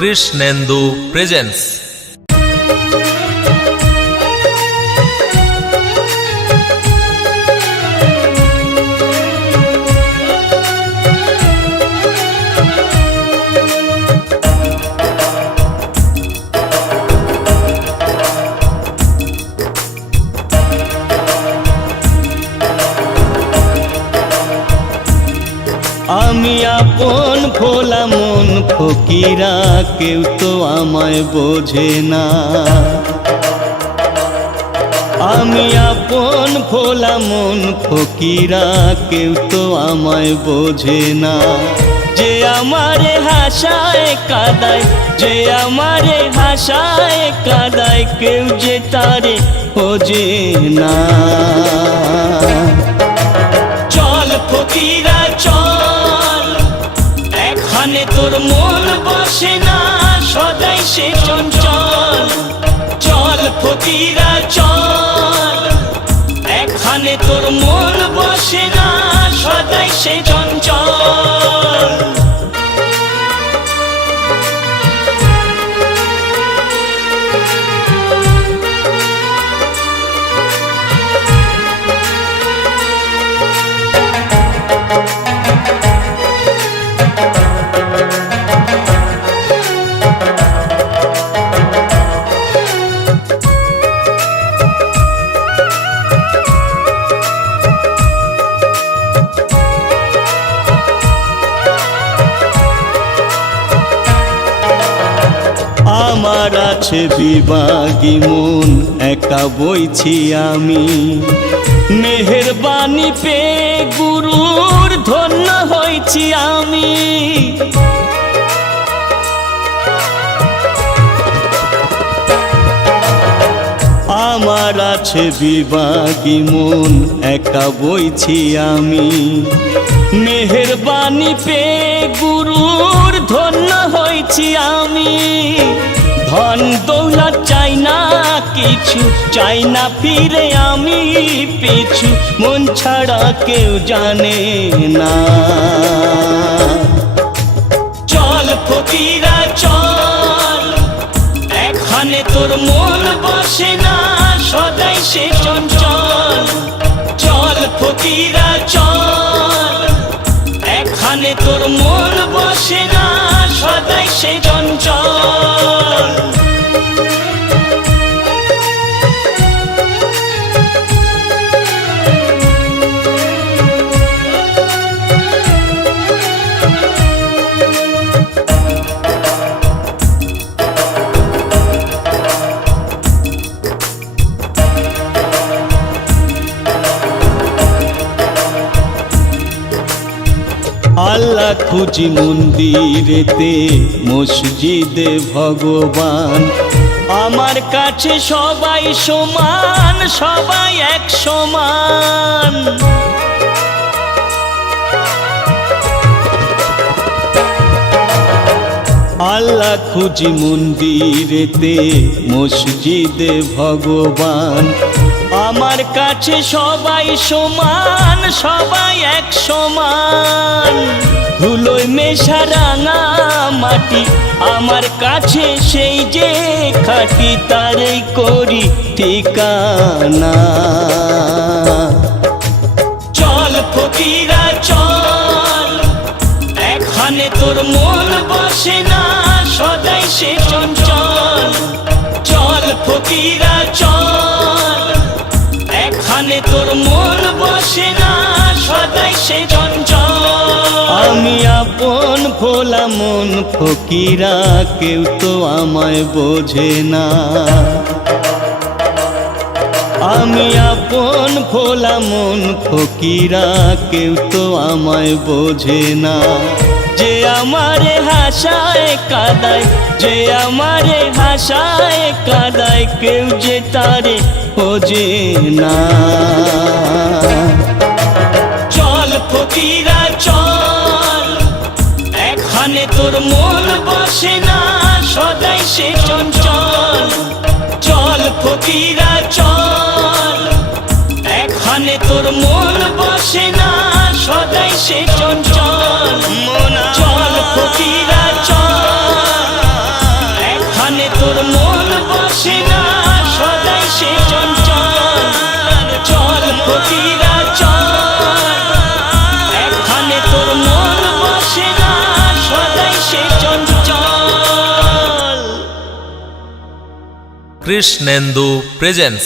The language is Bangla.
কৃষ্ণেন্দু প্রেজেন্টস। আমি আপন ভোলা মন ফকিরা, কেউ তো আমায় বোঝে না। আমি আপন ভোলা মন ফকিরা, কেউ তো আমায় বোঝে না। যে আমারে হাসায় কাদায়, যে আমারে হাসায় কাদায়, কেউ যে তারে খোঁজে না। চল ফকিরা চল, এখানে তোর মন বসে না, সদাই সে চঞ্চল। চল ফকিরা চল, এখানে তোর মন বসে না, সদাই সে চঞ্চল। আমার আছে বিবাগী মন, একা বইছি আমি। মেহেরবানি পেয়ে গুরুর ধন্য হয়েছি আমি। আমার আছে বিবাগী মন, একা বইছি আমি। মেহেরবানি পেয়ে গুরুর ধন্য হয়েছি আমি। ধন দৌলত চাই না কিছু, চাই না ফিরে আমি পিছু, মন ছাড়া কেউ জানে না। চল ফকিরা চল, এখানে তোর মন বসে না, সদাই সে চঞ্চল। চল ফকিরা চল, এখানে তোর মন বসে না, সদাই সে চঞ্চল। আল্লাহ খুঁজি মন্দিরেতে, মসজিদে ভগবান। আমার কাছে সবাই সমান, সবাই এক সমান। আল্লাহ খুঁজি মন্দিরেতে, মসজিদে ভগবান। আমার কাছে সবাই সমান, সবাই এক সমান। ধুলোয় মেশা রাঙা মাটি, আমার কাছে সেই যে খাঁটি, তারই করি ঠিকানা। চল ফকিরা চল, এখানে তোর মন বসে না, সদাই সে চঞ্চল। চল ফকিরা চল, এখানে তোর মন বসে না, সদাই সে চঞ্চল। আমি আপন ভোলা মন ফকিরা, কেউ তো আমায় বোঝে না। আমি আপন ভোলা মন ফকিরা, কেউ তো আমায় বোঝে না। যে আমারে হাসায় কাদায়, যে আমারে হাসায় কাদায়, কেউ যে তারে খোঁজে না। চল ফকিরা চল, এখানে তোর মন বসে না, সদাই সে চঞ্চল। চল ফকিরা চল, এখানে তোর মন বসে না, সদাই সে চঞ্চল। চল ফকিরা চল, তোর মন বসে না সদাই সে চঞ্চল চল ফকিরা চল এখানে তোর মন বসে না সদাই সে চঞ্চল কৃষ্ণেন্দু প্রেজেন্স।